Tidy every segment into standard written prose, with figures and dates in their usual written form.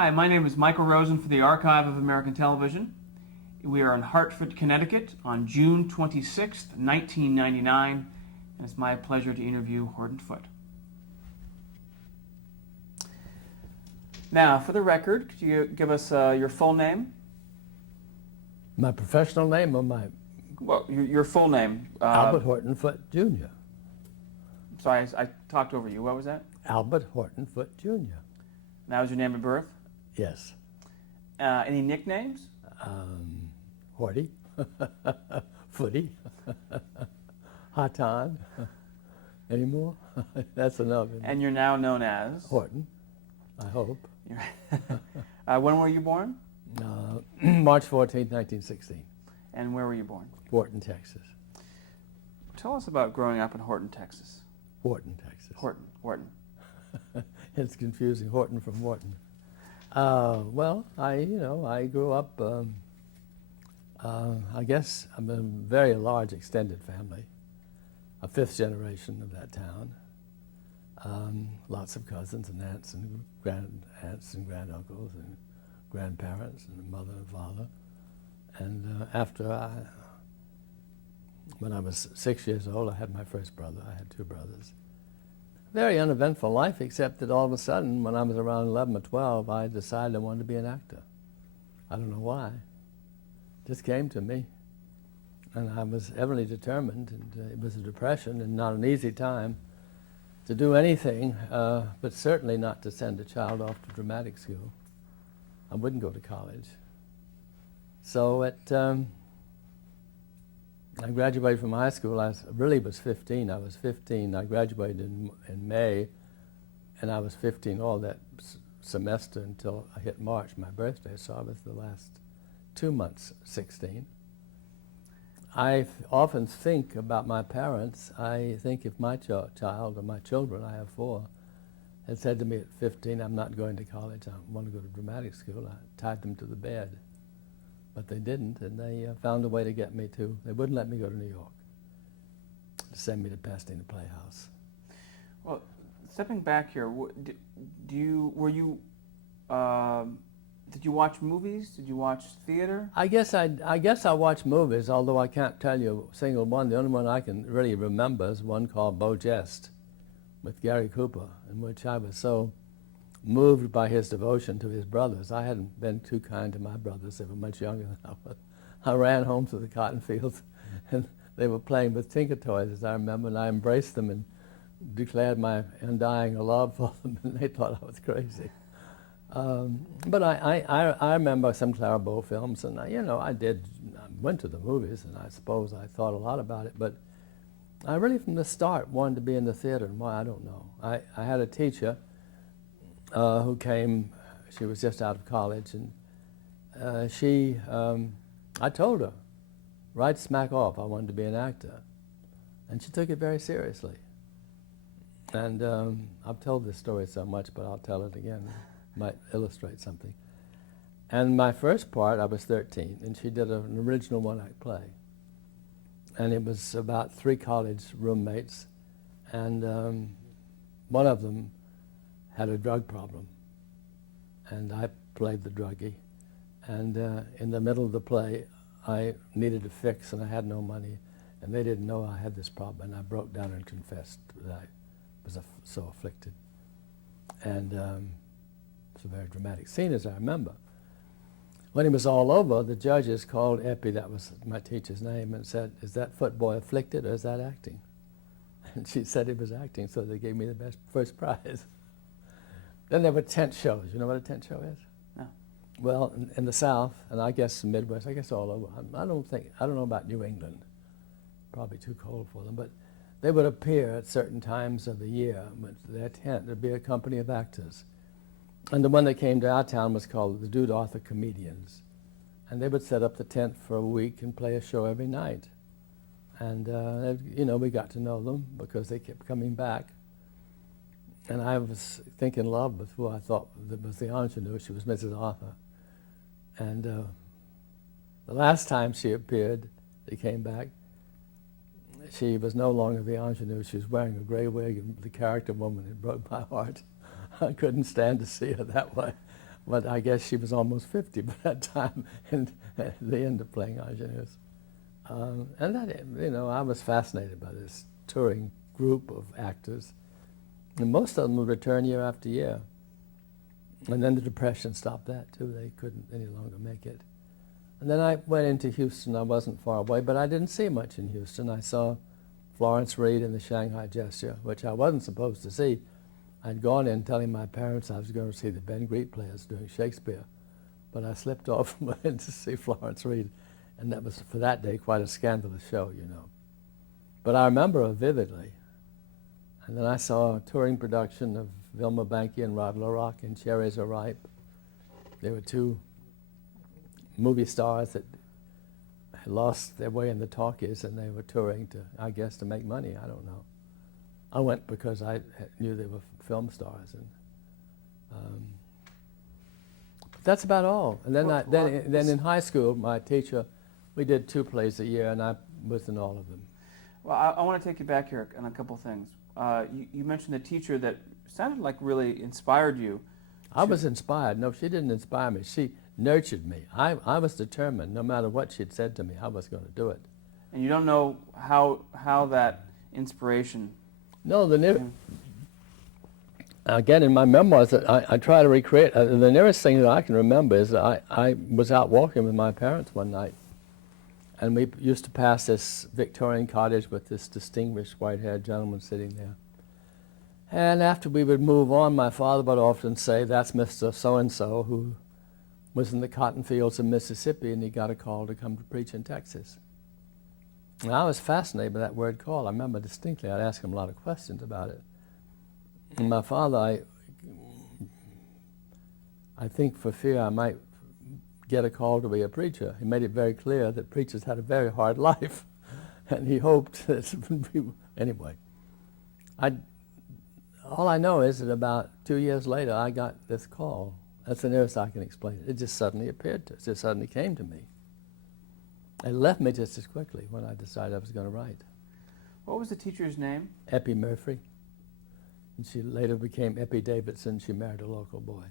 Hi, my name is Michael Rosen for the Archive of American Television. We are in Hartford, Connecticut on June 26th, 1999, and it's my pleasure to interview Horton Foote. Now, for the record, could you give us your full name? My professional name or my... Well, your full name. Albert Horton Foote, Jr. Sorry, I talked over you. What was that? Albert Horton Foote, Jr. That was your name of birth? Yes. Any nicknames? Horty, Footy, Hatan. Any more? That's enough. And you're now known as? Horton, I hope. When were you born? March 14, 1916. And where were you born? Wharton, Texas. Tell us about growing up in Horton, Texas. Wharton, Texas. Horton. It's confusing, Horton from Wharton. Well, I grew up, I guess I'm a very large extended family, a fifth generation of that town. Lots of cousins and aunts and grand-aunts and granduncles and grandparents and mother and father. And when I was 6 years old, I had my first brother. I had two brothers. Very uneventful life, except that all of a sudden, when I was around 11 or 12, I decided I wanted to be an actor. I don't know why. It just came to me. And I was evidently determined, and it was a depression and not an easy time to do anything, but certainly not to send a child off to dramatic school. I wouldn't go to college. So I graduated from high school. I really was 15. I was 15. I graduated in May, and I was 15 all that semester until I hit March, my birthday, so I was the last 2 months 16. I often think about my parents. I think if my child or my children, I have 4, had said to me at 15, I'm not going to college, I want to go to dramatic school, I tied them to the bed. But they didn't, and they found a way to get me to. They wouldn't let me go to New York, to send me to Pasadena Playhouse. Well, stepping back here, did you watch movies? Did you watch theater? I guess I watch movies, although I can't tell you a single one. The only one I can really remember is one called Beau Geste with Gary Cooper, in which I was so moved by his devotion to his brothers. I hadn't been too kind to my brothers. They were much younger than I was. I ran home to the cotton fields, and they were playing with Tinker Toys, as I remember, and I embraced them and declared my undying love for them, and they thought I was crazy. But I remember some Clara Bow films, and I went to the movies, and I suppose I thought a lot about it, but I really from the start wanted to be in the theater, and why, I don't know. I had a teacher who came. She was just out of college, and I told her right smack off I wanted to be an actor, and she took it very seriously. And I've told this story so much, but I'll tell it again. It might illustrate something. And my first part, I was 13, and she did an original one-act play, and it was about 3 college roommates, and one of them had a drug problem, and I played the druggie. And in the middle of the play, I needed a fix, and I had no money, and they didn't know I had this problem, and I broke down and confessed that I was so afflicted. And it's a very dramatic scene, as I remember. When it was all over, the judges called Epi, that was my teacher's name, and said, "Is that footboy afflicted, or is that acting?" And she said it was acting, so they gave me the first prize. Then there were tent shows. You know what a tent show is? No. Well, in the South, and I guess the Midwest, I guess all over. I don't know about New England. Probably too cold for them, but they would appear at certain times of the year with their tent. There'd be a company of actors. And the one that came to our town was called the Dude Arthur Comedians. And they would set up the tent for a week and play a show every night. And, we got to know them because they kept coming back. And I was thinking love with who I thought was the ingenue. She was Mrs. Arthur. And the last time she appeared, they came back, she was no longer the ingenue. She was wearing a gray wig, and the character woman. It broke my heart. I couldn't stand to see her that way. But I guess she was almost 50 by that time, and at the end of playing ingenues. And that, I was fascinated by this touring group of actors. And most of them would return year after year. And then the Depression stopped that, too. They couldn't any longer make it. And then I went into Houston. I wasn't far away, but I didn't see much in Houston. I saw Florence Reed in the Shanghai Gesture, which I wasn't supposed to see. I'd gone in telling my parents I was going to see the Ben Greet players doing Shakespeare, but I slipped off and went in to see Florence Reed, and that was, for that day, quite a scandalous show, But I remember her vividly. And then I saw a touring production of Vilma Banky and Rod LaRocque in Cherries Are Ripe. They were two movie stars that had lost their way in the talkies, and they were touring to, I guess, to make money. I don't know. I went because I knew they were film stars, and but that's about all. And then then in high school, my teacher, we did 2 plays a year, and I was in all of them. Well, I want to take you back here on a couple things. You mentioned the teacher that sounded like really inspired you. I was inspired. No, she didn't inspire me. She nurtured me. I was determined. No matter what she'd said to me, I was going to do it. And you don't know how that inspiration... No, again, in my memoirs, I try to recreate. The nearest thing that I can remember is that I was out walking with my parents one night, and we used to pass this Victorian cottage with this distinguished white-haired gentleman sitting there. And after we would move on, my father would often say, "That's Mr. So-and-so who was in the cotton fields of Mississippi, and he got a call to come to preach in Texas." And I was fascinated by that word call. I remember distinctly I'd ask him a lot of questions about it. And my father, I think for fear I might get a call to be a preacher, he made it very clear that preachers had a very hard life. And he hoped that, anyway. All I know is that about 2 years later, I got this call. That's the nearest I can explain it. It just suddenly appeared to us. It just suddenly came to me. It left me just as quickly when I decided I was going to write. What was the teacher's name? Eppie Murphy. And she later became Eppie Davidson. She married a local boy.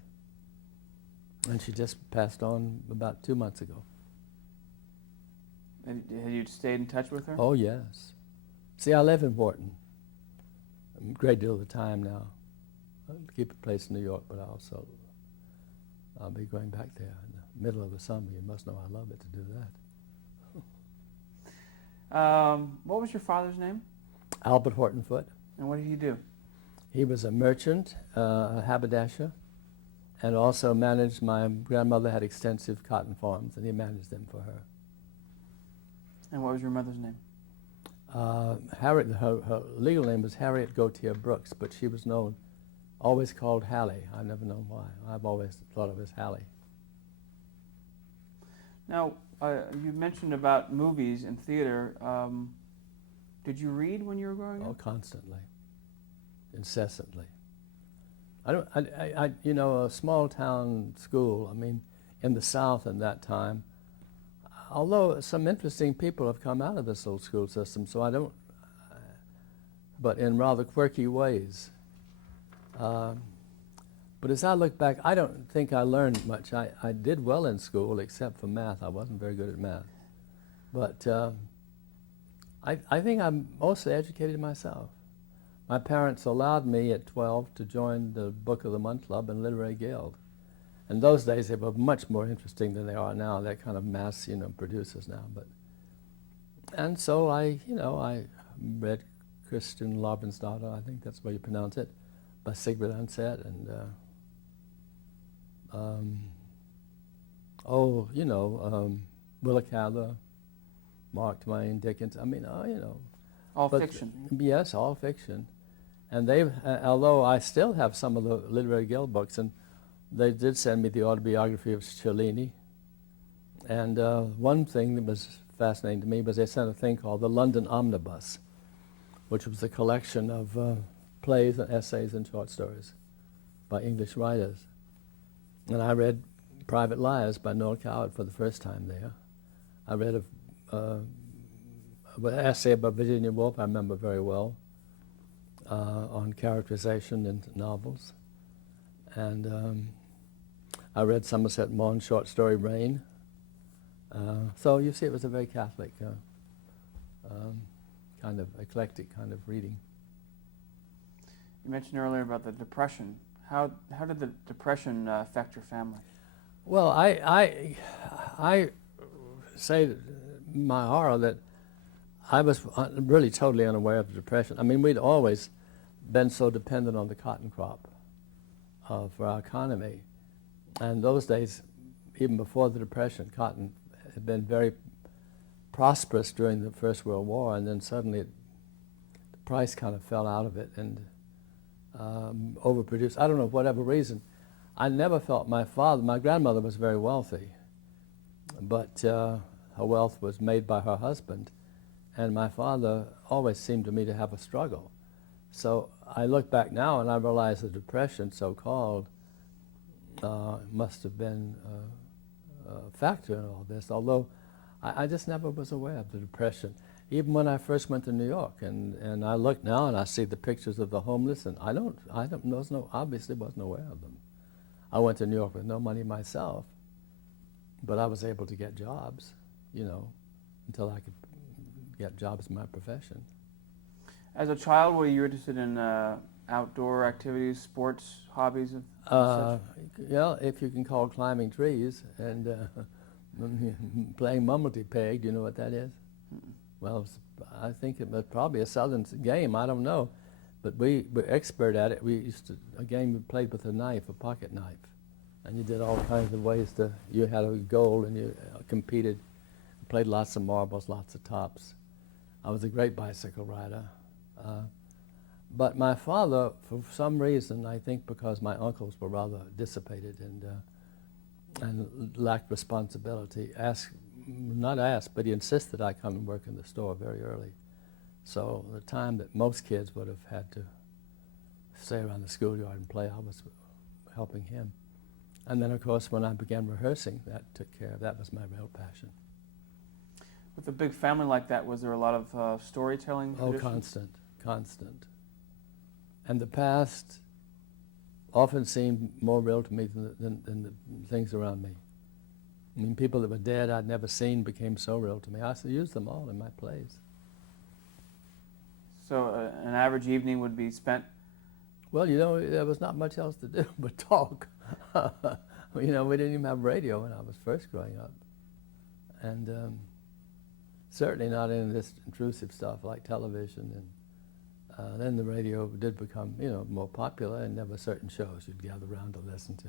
And she just passed on about 2 months ago. And had you stayed in touch with her? Oh, yes. See, I live in Wharton a great deal of the time now. I keep a place in New York, but I'll be going back there in the middle of the summer. You must know I love it to do that. What was your father's name? Albert Horton Foote. And what did he do? He was a merchant, a haberdasher, and also managed, my grandmother had extensive cotton farms, and he managed them for her. And what was your mother's name? Harriet, her legal name was Harriet Gautier Brooks, but she was known, always called Hallie. I've never known why. I've always thought of her as Hallie. Now, you mentioned about movies and theater. Did you read when you were growing up? Oh, constantly, incessantly. A small town school, in the South in that time, although some interesting people have come out of this old school system, but in rather quirky ways. But as I look back, I don't think I learned much. I did well in school, except for math. I wasn't very good at math. But I think I mostly educated myself. My parents allowed me at 12 to join the Book of the Month Club and Literary Guild. In those days, they were much more interesting than they are now. They're kind of mass, producers now. And so I read Christian Lavransdatter, I think that's the way you pronounce it, by Sigrid Undset, and Willa Cather, Mark Twain, Dickens. All fiction. Yes, all fiction. And although I still have some of the Literary Guild books, and they did send me the autobiography of Cellini. And one thing that was fascinating to me was they sent a thing called the London Omnibus, which was a collection of plays and essays and short stories by English writers. And I read Private Lives by Noel Coward for the first time there. I read an essay about Virginia Woolf I remember very well, on characterization in novels. And I read Somerset Maugham's short story Rain. So you see, it was a very Catholic, kind of eclectic kind of reading. You mentioned earlier about the Depression. How did the Depression affect your family? Well, I say to my horror that I was really totally unaware of the Depression. I mean, we'd always been so dependent on the cotton crop for our economy. And those days, even before the Depression, cotton had been very prosperous during the First World War, and then suddenly the price kind of fell out of it and overproduced. I don't know, for whatever reason. I never felt my grandmother was very wealthy, but her wealth was made by her husband, and my father always seemed to me to have a struggle. So I look back now and I realize the Depression, so-called, must have been a factor in all this, although I just never was aware of the Depression. Even when I first went to New York, and I look now and I see the pictures of the homeless, and obviously wasn't aware of them. I went to New York with no money myself, but I was able to get jobs, until I could get jobs in my profession. As a child, were you interested in outdoor activities, sports, hobbies, and such? Yeah, if you can call climbing trees and playing mumblety-peg. Do you know what that is? Mm-mm. Well, I think it was probably a southern game. I don't know, but we were expert at it. A game we played with a knife, a pocket knife, and you did all kinds of ways to. You had a goal and you competed. Played lots of marbles, lots of tops. I was a great bicycle rider. But my father, for some reason, I think because my uncles were rather dissipated and lacked responsibility, but he insisted I come and work in the store very early. So the time that most kids would have had to stay around the schoolyard and play, I was helping him. And then, of course, when I began rehearsing, that took care of, that was my real passion. With a big family like that, was there a lot of storytelling tradition? Oh, constant. And the past often seemed more real to me than the things around me. I mean, people that were dead I'd never seen became so real to me. I used them all in my plays. So an average evening would be spent? Well, there was not much else to do but talk. We didn't even have radio when I was first growing up. And certainly not into this intrusive stuff like television. And then the radio did become, more popular, and there were certain shows you'd gather around to listen to.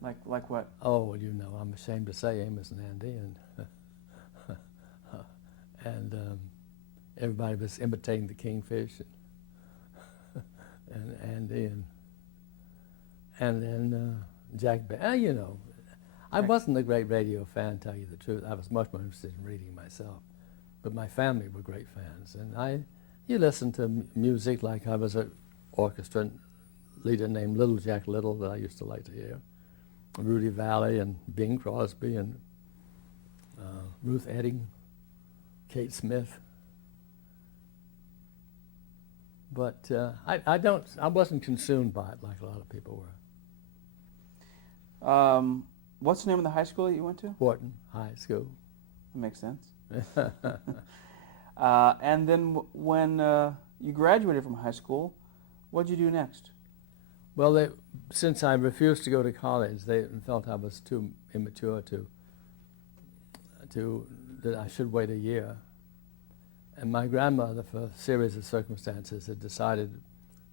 Like what? Oh, well, I'm ashamed to say Amos and Andy, and everybody was imitating the Kingfish, and Andy, and then Jack Benny. I wasn't a great radio fan, to tell you the truth. I was much more interested in reading myself, but my family were great fans, and you listen to music like I was an orchestra leader named Little Jack Little that I used to like to hear. Rudy Valley and Bing Crosby and Ruth Etting, Kate Smith. But I wasn't consumed by it like a lot of people were. What's the name of the high school that you went to? Wharton High School. That makes sense. And then when you graduated from high school, what did you do next? Well, since I refused to go to college, they felt I was too immature that I should wait a year. And my grandmother, for a series of circumstances, had decided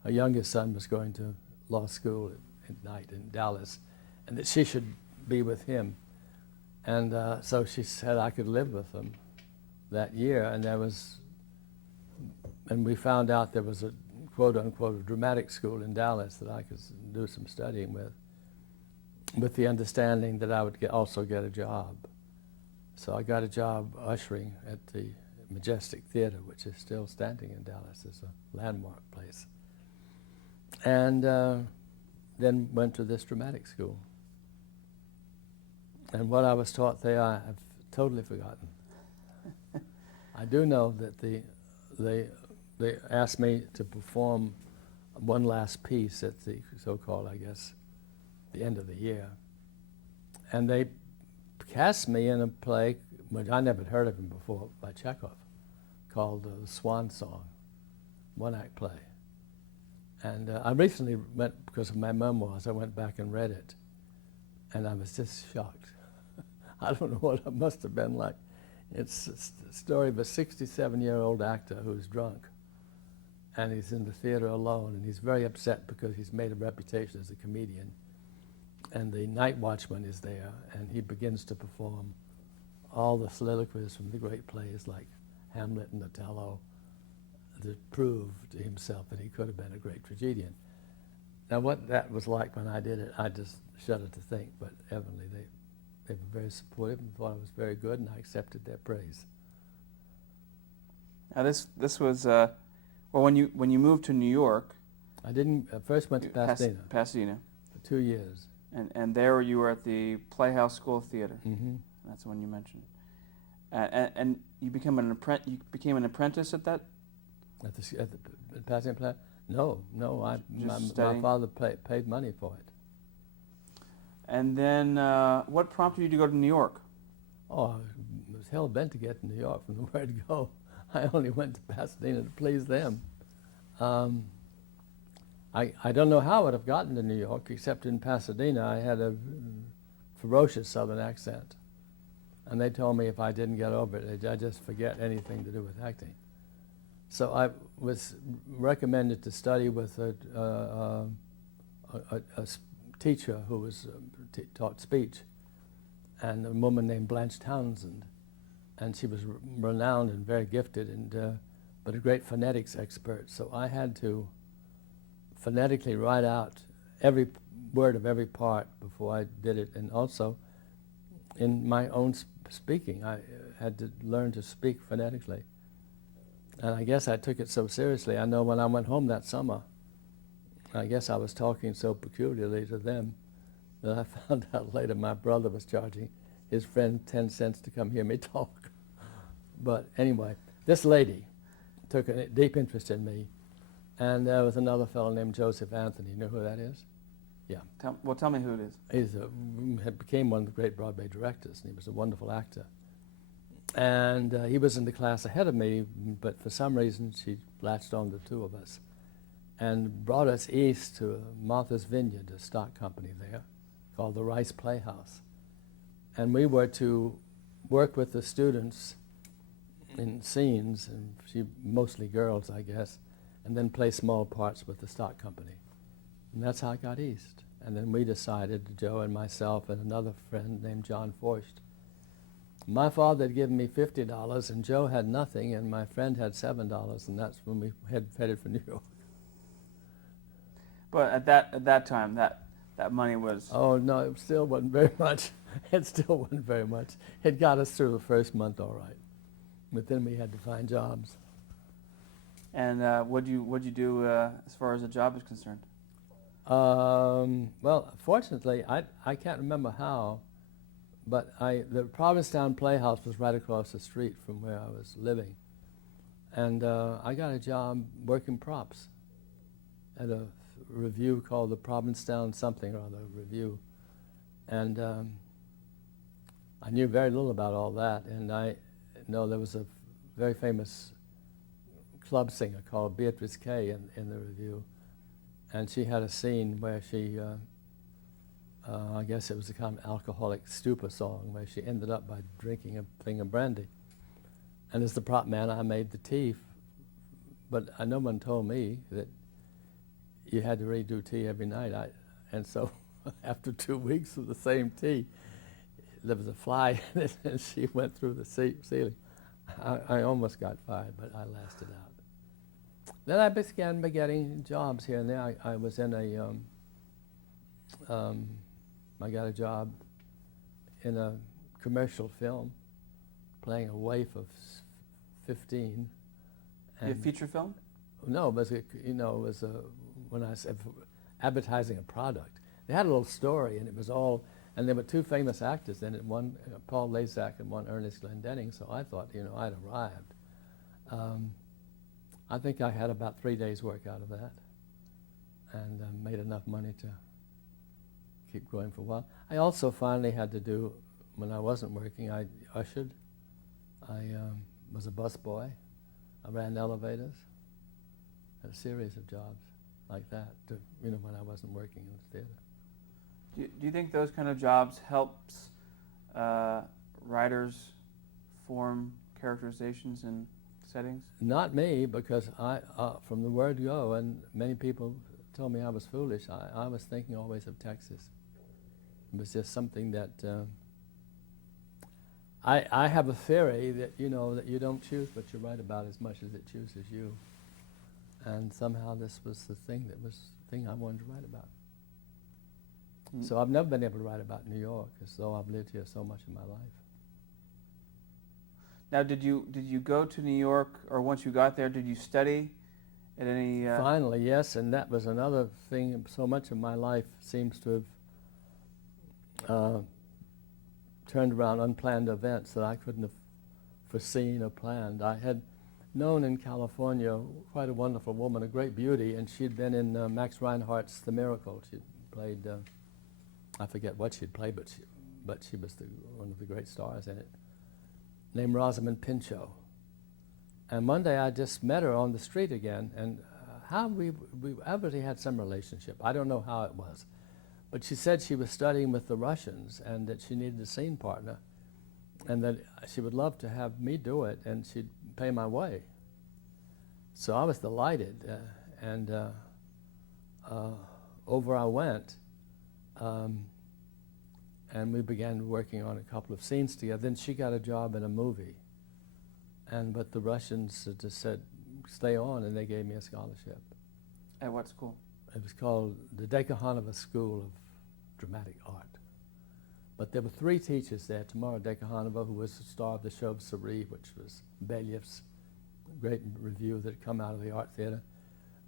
her youngest son was going to law school at night in Dallas, and that she should be with him. And so she said I could live with them that year, and we found out there was a quote-unquote a dramatic school in Dallas that I could do some studying with the understanding that I would also get a job. So I got a job ushering at the Majestic Theater, which is still standing in Dallas. It's a landmark place. And then went to this dramatic school. And what I was taught there, I've totally forgotten. I do know that they asked me to perform one last piece at the so-called, I guess, the end of the year. And they cast me in a play, which I never heard of him before, by Chekhov, called The Swan Song, one-act play. And I recently went, because of my memoirs, I went back and read it, and I was just shocked. I don't know what it must have been like. It's a story of a 67-year-old actor who's drunk, and he's in the theater alone, and he's very upset because he's made a reputation as a comedian. And the night watchman is there, and he begins to perform all the soliloquies from the great plays like Hamlet and Othello to prove to himself that he could have been a great tragedian. Now, what that was like when I did it, I just shudder to think, but evidently they were very supportive and thought I was very good, and I accepted their praise. Now this was well, when you moved to New York. I didn't first went to Pasadena. Pasadena. For 2 years. And there you were at the Playhouse School of Theater. Mm-hmm. That's the one you mentioned. And you became an apprentice at that. At the Pasadena Playhouse? No, my father paid money for it. And then, what prompted you to go to New York? Oh, I was hell-bent to get to New York from the word go. I only went to Pasadena to please them. I don't know how I would have gotten to New York, except in Pasadena I had a ferocious Southern accent. And they told me if I didn't get over it, I'd just forget anything to do with acting. So I was recommended to study with a teacher who was taught speech, and a woman named Blanche Townsend, and she was renowned and very gifted, and but a great phonetics expert. So I had to phonetically write out every word of every part before I did it, and also in my own speaking, I had to learn to speak phonetically. And I guess I took it so seriously. I know when I went home that summer, I guess I was talking so peculiarly to them that I found out later my brother was charging his friend 10 cents to come hear me talk. But anyway, this lady took a deep interest in me, and there was another fellow named Joseph Anthony. You know who that is? Yeah. Tell me who it is. He became one of the great Broadway directors, and he was a wonderful actor. And he was in the class ahead of me, but for some reason she latched on to the two of us and brought us east to Martha's Vineyard, a stock company there, called the Rice Playhouse. And we were to work with the students in scenes, and mostly girls, I guess, and then play small parts with the stock company. And that's how I got east. And then we decided, Joe and myself and another friend named John Forst. My father had given me $50, and Joe had nothing, and my friend had $7, and that's when we headed for New York. But at that time, that money was... Oh, no, it still wasn't very much. It still wasn't very much. It got us through the first month all right. But then we had to find jobs. And what'd you do as far as a job is concerned? Well, fortunately, I can't remember how, but the Provincetown Playhouse was right across the street from where I was living. And I got a job working props at a revue called the Provincetown something or other revue. And I knew very little about all that, and I know there was a very famous club singer called Beatrice Kay in the revue, and she had a scene where she, I guess it was a kind of alcoholic stupor song, where she ended up by drinking a thing of brandy. And as the prop man, I made the tea, but no one told me that you had to redo tea every night. And so after 2 weeks of the same tea, there was a fly in it, and she went through the ceiling. I almost got fired, but I lasted out. Then I began getting jobs here and there. I was in I got a job in a commercial film, playing a waif of 15. A feature film? No, it was when I said advertising a product. They had a little story, and it was all, and there were two famous actors in it, one Paul Lazak and one Ernest Glendenning, so I thought, I'd arrived. I think I had about 3 days' work out of that, and made enough money to keep going for a while. I also finally had to do, when I wasn't working, I ushered. I was a busboy. I ran elevators. Had a series of jobs like that, when I wasn't working in the theater. Do you think those kind of jobs helps writers form characterizations and settings? Not me, because I, from the word go, and many people told me I was foolish, I was thinking always of Texas. It was just something that, I have a theory that, that you don't choose what you write about as much as it chooses you. And somehow this was the thing I wanted to write about. So I've never been able to write about New York, as though I've lived here so much of my life. Now, did you go to New York, or once you got there, did you study at any? Finally, yes, and that was another thing. So much of my life seems to have turned around unplanned events that I couldn't have foreseen or planned. I had known in California quite a wonderful woman, a great beauty, and she'd been in Max Reinhardt's The Miracle. She'd played, I forget what she'd played, but she was one of the great stars in it, named Rosamund Pinchot. And one day I just met her on the street again, and how we obviously had some relationship. I don't know how it was, but she said she was studying with the Russians and that she needed a scene partner, and that she would love to have me do it, and she'd pay my way. So I was delighted, and over I went, and we began working on a couple of scenes together. Then she got a job in a movie, but the Russians just said, stay on, and they gave me a scholarship. At what school? It was called the Dekhanova School of Dramatic Art. But there were three teachers there. Tamara Dekhanova, who was the star of the show of Cerie, which was Belyev's great review that had come out of the art theater,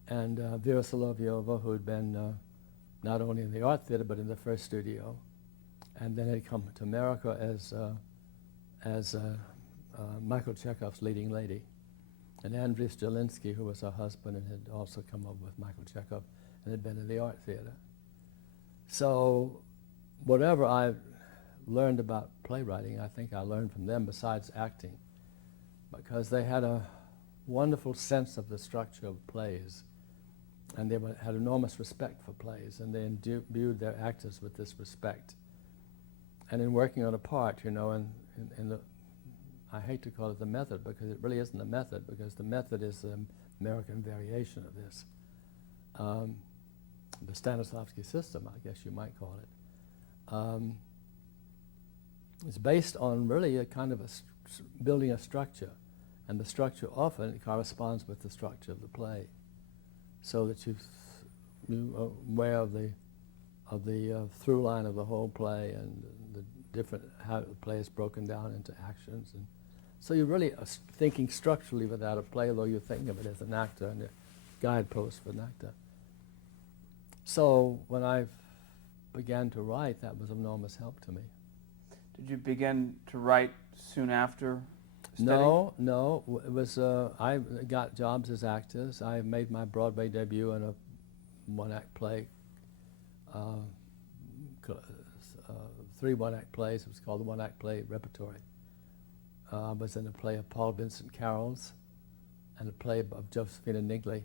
and Vera Solovyova, who had been not only in the art theater but in the first studio, and then had come to America as Michael Chekhov's leading lady, and Andriy Stalinsky, who was her husband and had also come over with Michael Chekhov and had been in the art theater. So whatever I learned about playwriting, I think I learned from them, besides acting, because they had a wonderful sense of the structure of plays, and they had enormous respect for plays, and they imbued their actors with this respect. And in working on a part, in the, I hate to call it the method, because it really isn't a method, because the method is the American variation of this. The Stanislavski system, I guess you might call it. It's based on really a kind of building a structure, and the structure often corresponds with the structure of the play, so that you are aware of the through line of the whole play and the different, how the play is broken down into actions, and so you're really thinking structurally without a play, though you're thinking of it as an actor and a guidepost for an actor. So when I began to write, that was of enormous help to me. Did you begin to write soon after studying? No. It was I got jobs as actors. I made my Broadway debut in a one-act play, 3 one-act plays. It was called the One-Act Play Repertory. I was in a play of Paul Vincent Carroll's and a play of Josephina Nigley.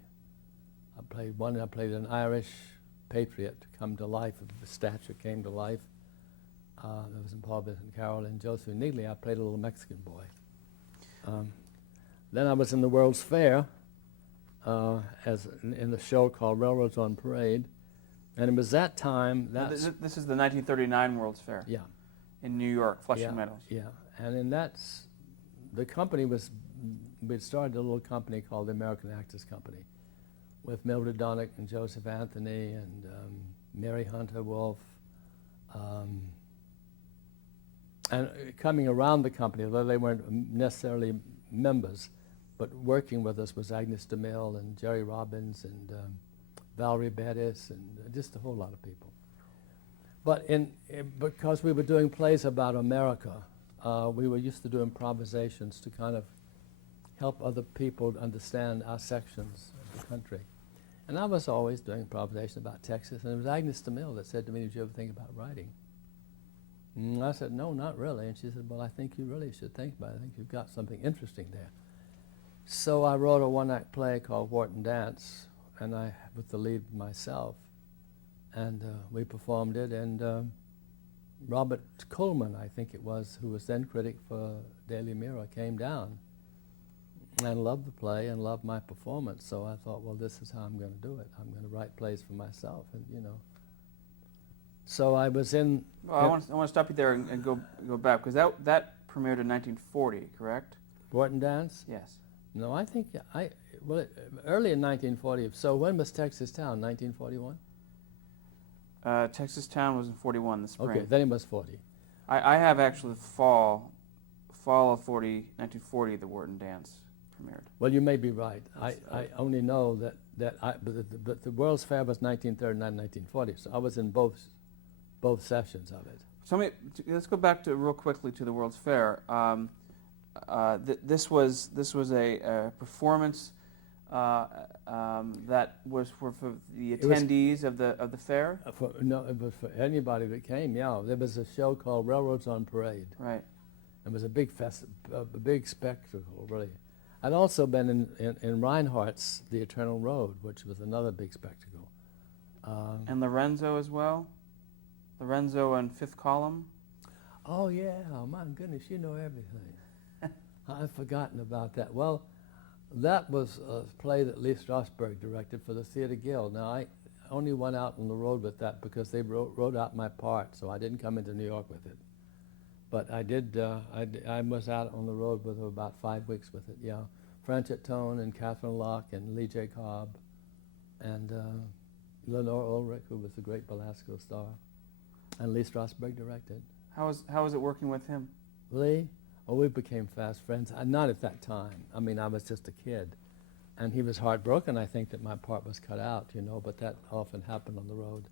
I played an Irish patriot come to life. The statue came to life. That was in Paul Vincent Carroll. And Josephine Nigley, I played a little Mexican boy. Then I was in the World's Fair in the show called Railroads on Parade. And it was that time... This is the 1939 World's Fair. Yeah. In New York, Flushing Meadows. Yeah. And in that, the company was... We'd started a little company called the American Actors Company with Mildred Donnick and Joseph Anthony and Mary Hunter Wolfe. And coming around the company, although they weren't necessarily members, but working with us was Agnes DeMille and Jerry Robbins and Valerie Bettis and just a whole lot of people. But because we were doing plays about America, we were used to do improvisations to kind of help other people understand our sections of the country. And I was always doing improvisation about Texas, and it was Agnes DeMille that said to me, "Did you ever think about writing?" And I said, "No, not really." And she said, "Well, I think you really should think about it. I think you've got something interesting there." So I wrote a one-act play called Wharton Dance, and I, with the lead myself, and we performed it, and Robert Coleman, I think it was, who was then critic for Daily Mirror, came down and loved the play and loved my performance. So I thought, well, this is how I'm going to do it. I'm going to write plays for myself, and you know. So I was in. Well, I want to stop you there and go back, because that premiered in 1940, correct? Wharton Dance? Yes. No, I think early in 1940. So when was Texas Town? 1941. Texas Town was in 41, the spring. Okay, then it was 40. I have actually the fall of 1940, the Wharton Dance premiered. Well, you may be right. I only know but the World's Fair was 1939, 1940, so I was in both sessions of it. So let's go back to real quickly to the World's Fair. This was a performance that was for the attendees of the fair. No, it was for anybody that came. Yeah, there was a show called Railroads on Parade. Right. It was a big big spectacle, really. I'd also been in Reinhardt's The Eternal Road, which was another big spectacle. And Lorenzo as well. Lorenzo and Fifth Column. Oh yeah, oh, my goodness, you know everything. I've forgotten about that. Well, that was a play that Lee Strasberg directed for the Theatre Guild. Now, I only went out on the road with that because they wrote out my part, so I didn't come into New York with it. But I did, I was out on the road with about 5 weeks with it, yeah. Franchett Tone and Catherine Locke and Lee J. Cobb and Lenore Ulrich, who was the great Belasco star, and Lee Strasberg directed. How was it working with him? Lee? Oh, we became fast friends. Not at that time. I mean, I was just a kid. And he was heartbroken, I think, that my part was cut out, you know, but that often happened on the road.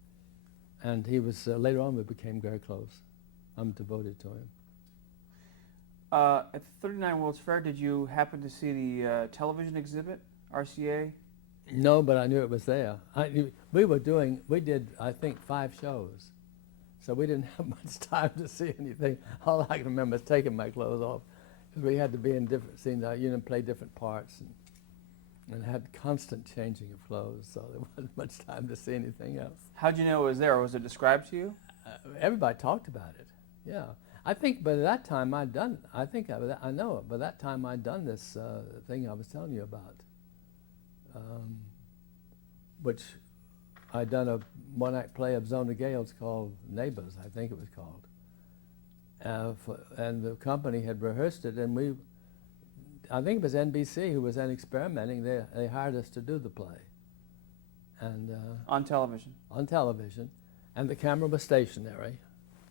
And he was, later on, we became very close. I'm devoted to him. At the 39 World's Fair, did you happen to see the television exhibit, RCA? No, but I knew it was there. We did, I think, 5 shows. So we didn't have much time to see anything. All I can remember is taking my clothes off, because we had to be in different scenes, play different parts, and had constant changing of clothes, so there wasn't much time to see anything else. How'd you know it was there, or was it described to you? Everybody talked about it, yeah. I think by that time I know it, by that time I'd done this thing I was telling you about, which I'd done a one-act play of Zona Gales called Neighbors, I think it was called. And the company had rehearsed it, and I think it was NBC who was then experimenting. They hired us to do the play. And on television? On television. And the camera was stationary,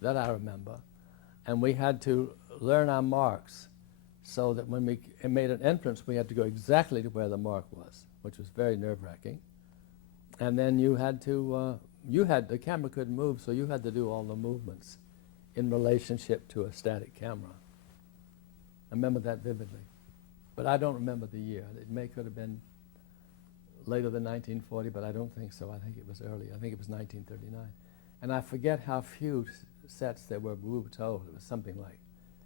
that I remember. And we had to learn our marks, so that when we made an entrance, we had to go exactly to where the mark was, which was very nerve-wracking. And then the camera couldn't move, so you had to do all the movements in relationship to a static camera. I remember that vividly. But I don't remember the year. It could have been later than 1940, but I don't think so. I think it was early. I think it was 1939. And I forget how few sets there were, we were told. It was something like,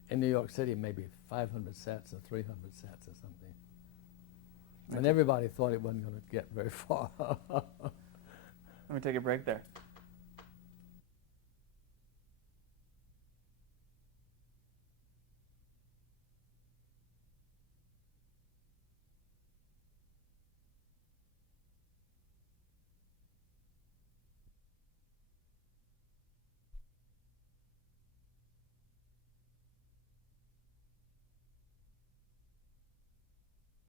in New York City, maybe 500 sets or 300 sets or something. And everybody thought it wasn't going to get very far. Let me take a break there.